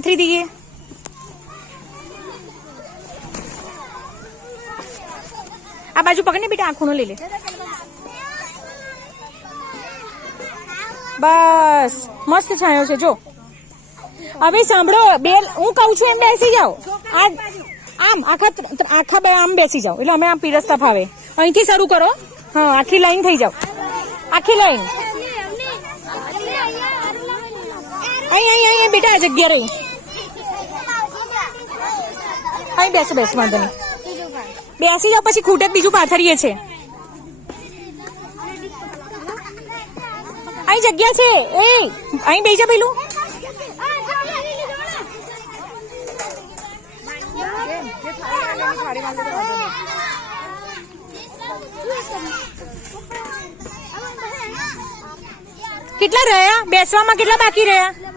પાથરી દઈએ. આ બાજુ પકડ ને બેટા, આખું લઈ લે. બસ મસ્ત છાંયો છે જો. હવે સાંભળો, બેલ હું કઉ છું એમ બેસી જાઓ. આમ આખા આમ બેસી જાઓ એટલે અમે આમ પીરસતા ફાવે. અહીંથી શરૂ કરો. હા, આખી લાઈન થઈ જાઓ. આખી લાઈન અહીં બેટા, આ જગ્યા રહી. અહીં બેસો વાંધો નહીં. બેસી જાઓ, પછી ખૂટે બીજું પાથરીએ છે. અહીં જગ્યા છે. અહીં બેસી જા પેલું. કેટલા રહ્યા બેસવામાં? કેટલા બાકી રહ્યા?